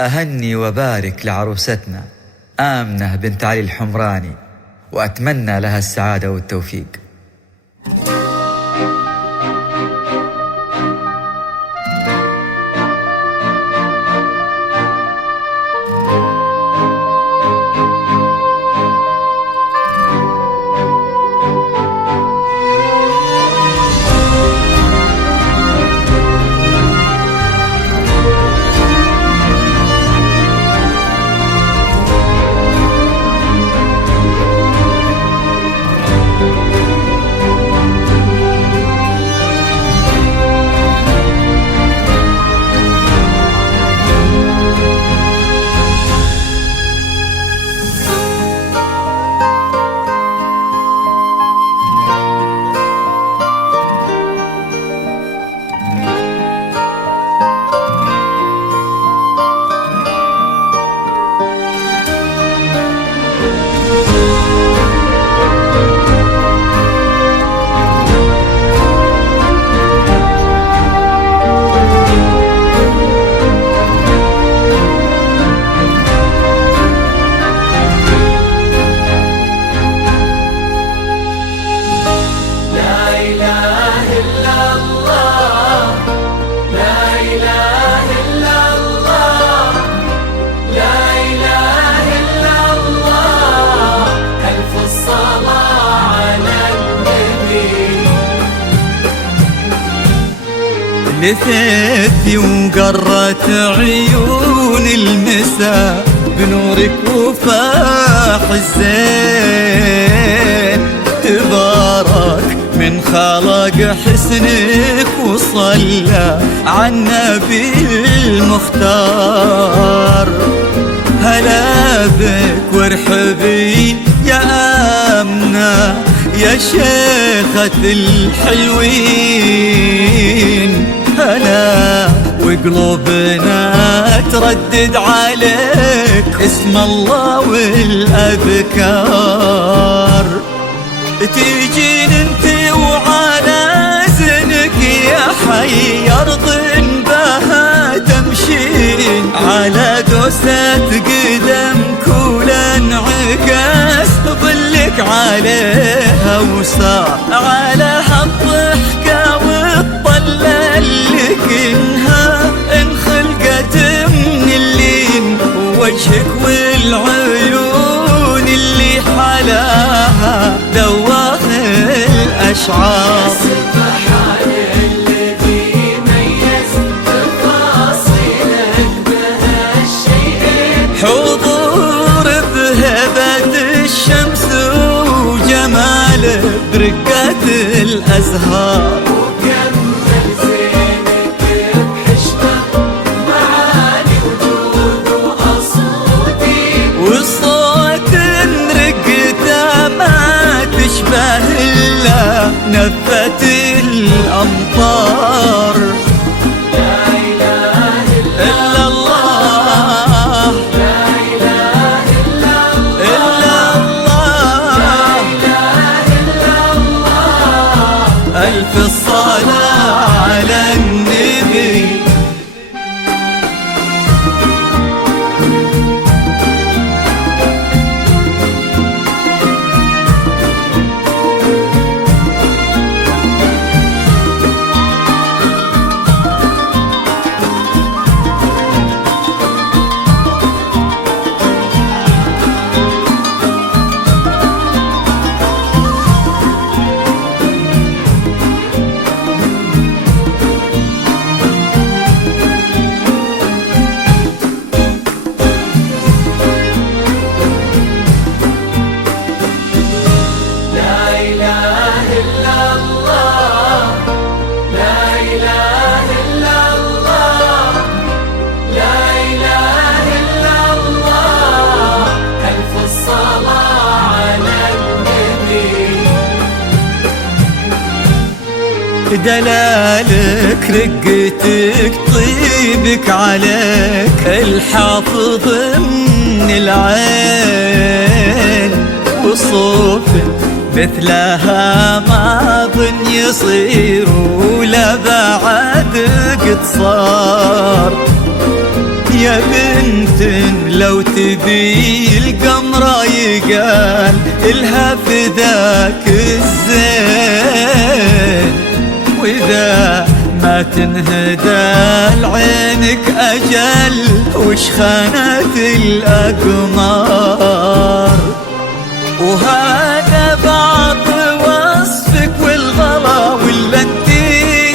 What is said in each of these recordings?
أهني وبارك لعروستنا آمنة بنت علي الحمراني، وأتمنى لها السعادة والتوفيق. لثيتي وقرت عيون المساء بنورك وفاح الزين، تبارك من خلق حسنك وصلى على النبي المختار. هلا بك وارحبي يا آمنة يا شيخة الحلوين، هلا وقلوبنا تردد عليك اسم الله والأذكار. تيجين انت وعلى زنك يا حي أرض بها تمشين، على دوسة قدمك ولانعكاس ظلك عليها وصار على هالضحكة والطلة اللي كنها انخلقت من اللين، وجهك والعيون اللي حلاها ذواق الأشعار. حضور بهبة الشمس وجمال برقة الأزهار، وكمل زينك بحشمة معاني وجود وأصوتي، والصوت رقته ما تشبه إلا نفة الأمطار. ألف الصلاة على النبي. دلالك رقتك طيبك عليك الحافظ من العين، وصوفك مثلها ما ظن يصير ولا بعد قد صار. يا بنت لو تبي القمرة يقال إلها فداك الزين، وإذا ما تنهدى لعينك أجل وش خانت الأقمار. وهذا بعض وصفك والغلا ولا انتي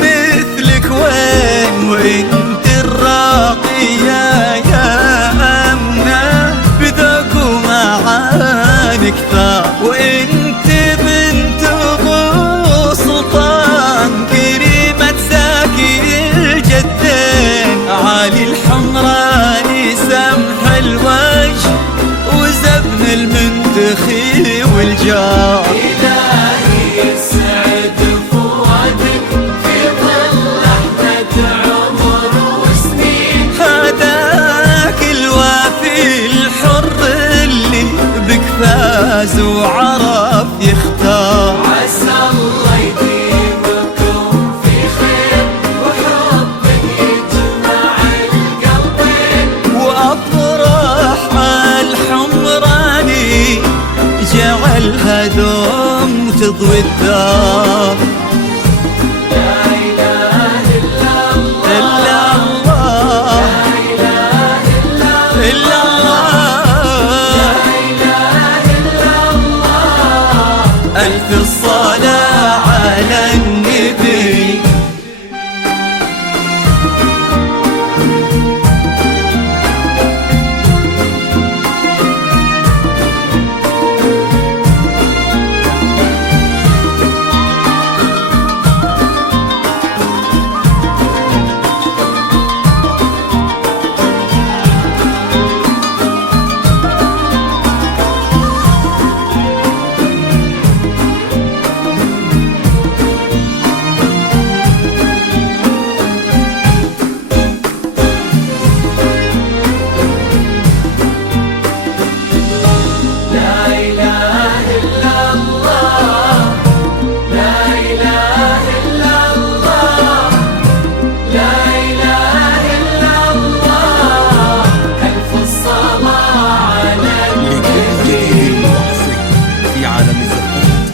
مثلك وين، وانت الراقية يا أمنة بذوق ومعاني كثار، وانت بنت أبو سلطان كريمة زاكي الجدين، عالي الحمراني سمح الوجه وزبن المنتخي والجار. إلهي يسعد فؤادك في ظل أحمد عمر وسنين، هداك الوافي الحر اللي بك فاز وعرف يختار. عسى الله يديمكم في خير وحب يجمع القلبين، وأفرح الحمراني جعلها دوم تضوي الدار. لا إله إلا الله، إلا الله، لا إله إلا إلا الله، ألف الصلاة على النبي.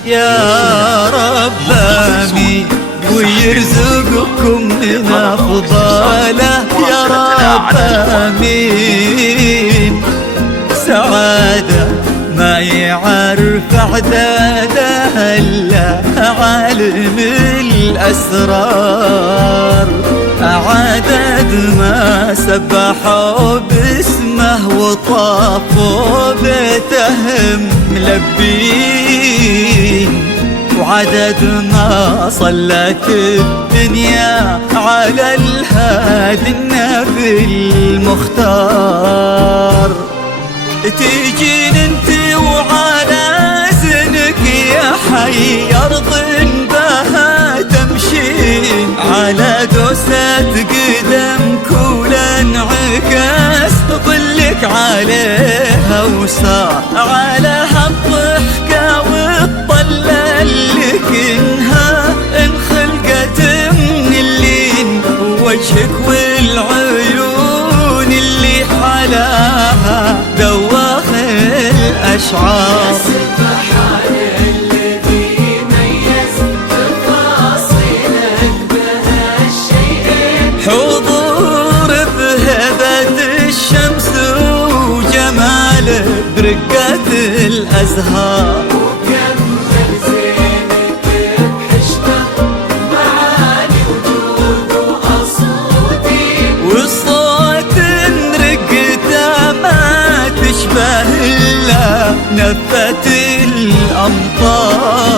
يا رب آمين ويرزقكم من أفضاله، يا رب آمين. سعادة ما يعرف عدادها إلا عالم الأسرار، عدد ما سبحوا باسمه وطافوا بيتهم ملبين، وعدد ما صلت الدنيا على الهادي النبي المختار. تيجين انت وعلى زنك يا حي أرض بها تمشين، على دوسة قدم كل انعكاس ظلك عليها وصار، على هالضحكة والطلة اللي كنها انخلقت من اللين، وجهك والعيون اللي حلاها دواخ الأشعار. سبحان الذي ميز تفاصيلك بهالشيئين، حضور بهبة الشمس وجماله برقة الأزهار، وكمل زينك بحشمة معاني وجود وأصواتين، والصوت رقته ما تشبه إلا نفة الأمطار.